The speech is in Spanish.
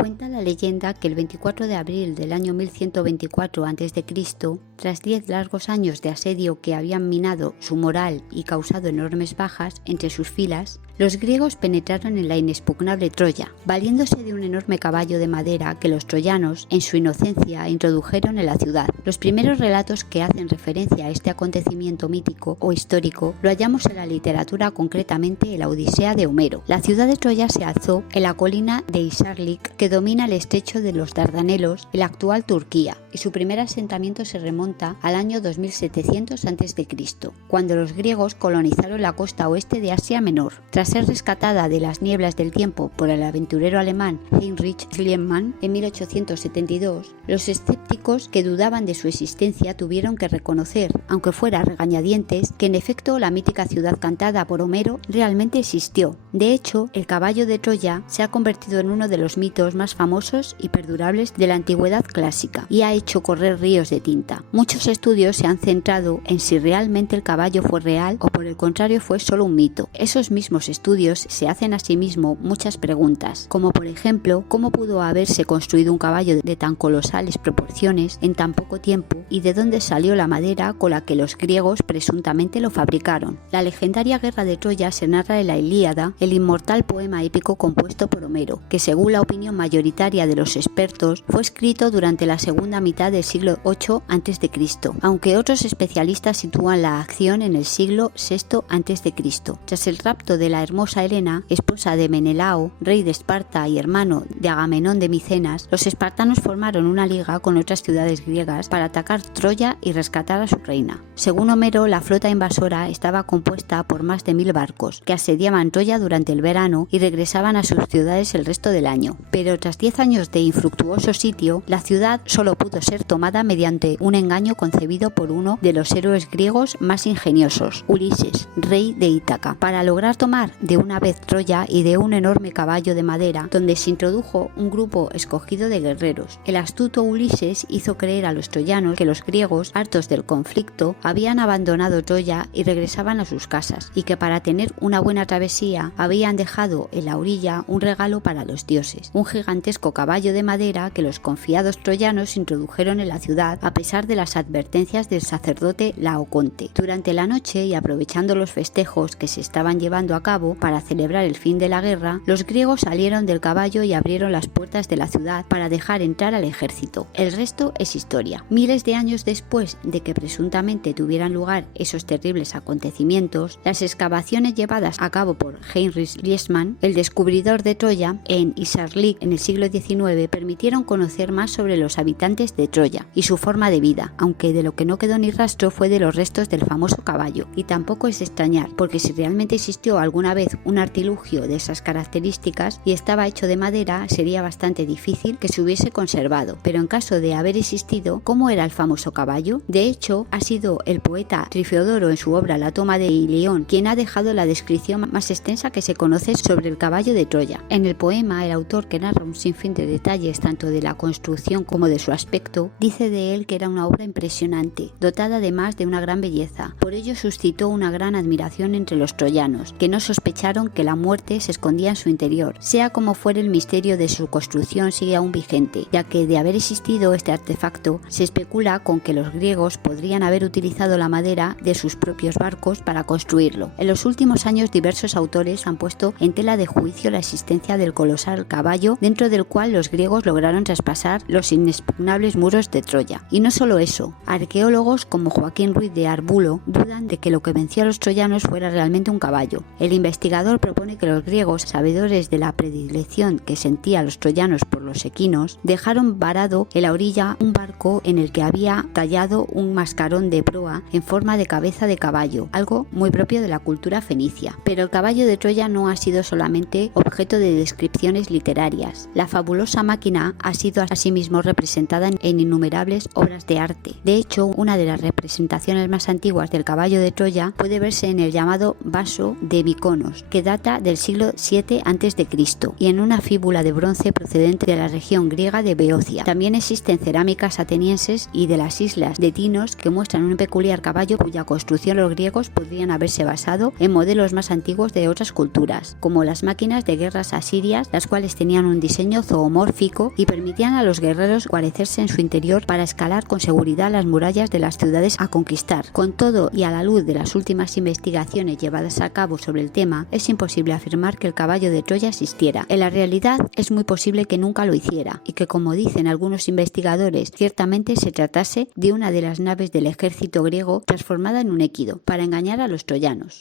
Cuenta la leyenda que el 24 de abril del año 1124 a.C., tras 10 largos años de asedio que habían minado su moral y causado enormes bajas entre sus filas, los griegos penetraron en la inexpugnable Troya, valiéndose de un enorme caballo de madera que los troyanos, en su inocencia, introdujeron en la ciudad. Los primeros relatos que hacen referencia a este acontecimiento mítico o histórico lo hallamos en la literatura, concretamente en la Odisea de Homero. La ciudad de Troya se alzó en la colina de Isarlik, que domina el estrecho de los Dardanelos en la actual Turquía, y su primer asentamiento se remonta al año 2700 a.C., cuando los griegos colonizaron la costa oeste de Asia Menor. Tras ser rescatada de las nieblas del tiempo por el aventurero alemán Heinrich Schliemann en 1872, los escépticos que dudaban de su existencia tuvieron que reconocer, aunque fuera a regañadientes, que en efecto la mítica ciudad cantada por Homero realmente existió. De hecho, el caballo de Troya se ha convertido en uno de los mitos más famosos y perdurables de la antigüedad clásica y ha hecho correr ríos de tinta. Muchos estudios se han centrado en si realmente el caballo fue real o por el contrario fue solo un mito. Esos mismos estudios se hacen asimismo muchas preguntas, como por ejemplo, ¿cómo pudo haberse construido un caballo de tan colosales proporciones en tan poco tiempo y de dónde salió la madera con la que los griegos presuntamente lo fabricaron? La legendaria guerra de Troya se narra en la Ilíada, el inmortal poema épico compuesto por Homero, que según la opinión mayoritaria de los expertos fue escrito durante la segunda mitad del siglo VIII a.C., aunque otros especialistas sitúan la acción en el siglo VI a.C. Tras el rapto de la hermosa Helena, esposa de Menelao, rey de Esparta y hermano de Agamenón de Micenas, los espartanos formaron una liga con otras ciudades griegas para atacar Troya y rescatar a su reina. Según Homero, la flota invasora estaba compuesta por más de 1000 barcos, que asediaban Troya durante el verano y regresaban a sus ciudades el resto del año. Pero tras 10 años de infructuoso sitio, la ciudad solo pudo ser tomada mediante un engaño concebido por uno de los héroes griegos más ingeniosos, Ulises, rey de Ítaca, para lograr tomar de una vez Troya y de un enorme caballo de madera donde se introdujo un grupo escogido de guerreros. El astuto Ulises hizo creer a los troyanos que los griegos, hartos del conflicto, habían abandonado Troya y regresaban a sus casas, y que para tener una buena travesía habían dejado en la orilla un regalo para los dioses, un gigantesco caballo de madera que los confiados troyanos introdujeron en la ciudad a pesar de las advertencias del sacerdote Laoconte. Durante la noche y aprovechando los festejos que se estaban llevando a cabo para celebrar el fin de la guerra, los griegos salieron del caballo y abrieron las puertas de la ciudad para dejar entrar al ejército. El resto es historia. Miles de años después de que presuntamente tuvieran lugar esos terribles acontecimientos, las excavaciones llevadas a cabo por Heinrich Schliemann, el descubridor de Troya, en Isarlik en el siglo XIX, permitieron conocer más sobre los habitantes de Troya y su forma de vida, aunque de lo que no quedó ni rastro fue de los restos del famoso caballo. Y tampoco es de extrañar, porque si realmente existió alguna vez un artilugio de esas características y estaba hecho de madera, sería bastante difícil que se hubiese conservado. Pero en caso de haber existido, ¿cómo era el famoso caballo? De hecho, ha sido el poeta Trifeodoro en su obra La toma de Ilión quien ha dejado la descripción más extensa que se conoce sobre el caballo de Troya. En el poema, el autor, que narra un sinfín de detalles tanto de la construcción como de su aspecto, dice de él que era una obra impresionante, dotada además de una gran belleza. Por ello suscitó una gran admiración entre los troyanos, que no sospecharon que la muerte se escondía en su interior. Sea como fuere, el misterio de su construcción sigue aún vigente, ya que de haber existido este artefacto, se especula con que los griegos podrían haber utilizado la madera de sus propios barcos para construirlo. En los últimos años, diversos autores han puesto en tela de juicio la existencia del colosal caballo dentro del cual los griegos lograron traspasar los inexpugnables muros de Troya. Y no solo eso, arqueólogos como Joaquín Ruiz de Arbulo dudan de que lo que venció a los troyanos fuera realmente un caballo. El investigador propone que los griegos, sabedores de la predilección que sentían los troyanos por los equinos, dejaron varado en la orilla un barco en el que había tallado un mascarón de proa en forma de cabeza de caballo, algo muy propio de la cultura fenicia. Pero el caballo de Troya no ha sido solamente objeto de descripciones literarias. La fabulosa máquina ha sido asimismo representada en innumerables obras de arte. De hecho, una de las representaciones más antiguas del caballo de Troya puede verse en el llamado vaso de Mykonos, que data del siglo VII a.C., y en una fíbula de bronce procedente de la región griega de Beocia. También existen cerámicas atenienses y de las islas de Tinos que muestran un peculiar caballo cuya construcción los griegos podrían haberse basado en modelos más antiguos de otras culturas, como las máquinas de guerras asirias, las cuales tenían un diseño zoomórfico y permitían a los guerreros guarecerse en su interior para escalar con seguridad las murallas de las ciudades a conquistar. Con todo, y a la luz de las últimas investigaciones llevadas a cabo sobre el tema, es imposible afirmar que el caballo de Troya existiera. En la realidad, es muy posible que nunca lo hiciera, y que, como dicen algunos investigadores, ciertamente se tratase de una de las naves del ejército griego transformada en un équido, para engañar a los troyanos.